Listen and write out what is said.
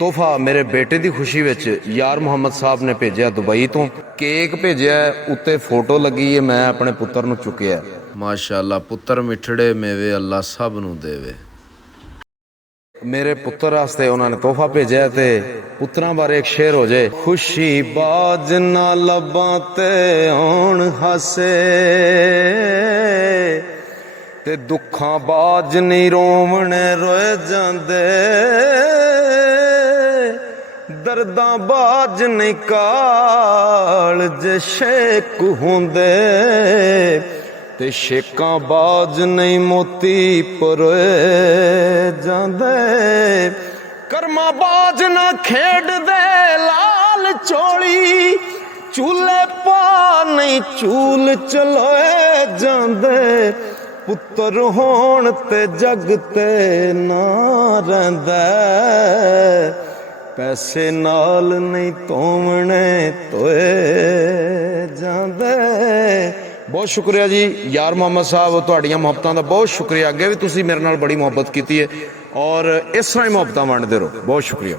ਤੋਹਫਾ ਮੇਰੇ ਬੇਟੇ ਦੀ ਖੁਸ਼ੀ ਵਿੱਚ ਯਾਰ ਮੁਹੰਮਦ ਸਾਹਿਬ ਨੇ ਭੇਜਿਆ ਦੁਬਈ ਤੋਂ। ਕੇਕ ਭੇਜਿਆ, ਉੱਤੇ ਫੋਟੋ ਲੱਗੀ ਹੈ, ਮੈਂ ਆਪਣੇ ਪੁੱਤਰ ਨੂੰ ਚੁੱਕਿਆ। ਮਾਸ਼ਾਅੱਲਾ, ਪੁੱਤਰ ਮਿੱਠੜੇ ਮੇਵੇ ਅੱਲਾ ਸਭ ਨੂੰ ਦੇਵੇ। ਮੇਰੇ ਪੁੱਤਰ ਵਾਸਤੇ ਉਹਨਾਂ ਨੇ ਤੋਹਫਾ ਭੇਜਿਆ ਤੇ ਪੁੱਤਰਾਂ ਬਾਰੇ ਇੱਕ ਸ਼ੇਰ ਹੋ ਜਾਏ। ਖੁਸ਼ੀ ਬਾਜ ਨਾ ਲੱਭਾਂ ਤੇ ਆਉਣ ਹਾਸੇ, ਤੇ ਦੁੱਖਾਂ ਬਾਜ ਨਹੀਂ ਰੋਵਣੇ ਰੋਏ ਜਾਂਦੇ, ਦਰਦਾਂ ਬਾਜ ਨਹੀਂ ਕਾਲਜ ਸ਼ੇਕ ਹੁੰਦੇ, ਤੇ ਸ਼ੇਕਾਂ ਬਾਜ ਨਹੀਂ ਮੋਤੀ ਪਰੋਏ ਜਾਂਦੇ, ਕਰਮਾਂ ਬਾਜ ਨਾ ਖੇਡਦੇ ਲਾਲ ਚੋਲੀ, ਚੂਲੇ ਪਾ ਨਹੀਂ ਚੂਲ ਚਲੋਏ ਜਾਂਦੇ, ਪੁੱਤਰ ਹੋਣ ਤੇ ਜਗ ਤੇ ਨਾ ਰਹਿੰਦਾ, ਪੈਸੇ ਨਾਲ ਨਹੀਂ ਧੋਵਣੇ ਧੋਏ ਜਾਂਦੇ। ਬਹੁਤ ਸ਼ੁਕਰੀਆ ਜੀ ਯਾਰ ਮੁਹੰਮਦ ਸਾਹਿਬ, ਤੁਹਾਡੀਆਂ ਮੁਹੱਬਤਾਂ ਦਾ ਬਹੁਤ ਸ਼ੁਕਰੀਆ। ਅੱਗੇ ਵੀ ਤੁਸੀਂ ਮੇਰੇ ਨਾਲ ਬੜੀ ਮੁਹੱਬਤ ਕੀਤੀ ਹੈ ਔਰ ਇਸ ਤਰ੍ਹਾਂ ਹੀ ਮੁਹੱਬਤਾਂ ਵੰਡਦੇ ਰਹੋ। ਬਹੁਤ ਸ਼ੁਕਰੀਆ।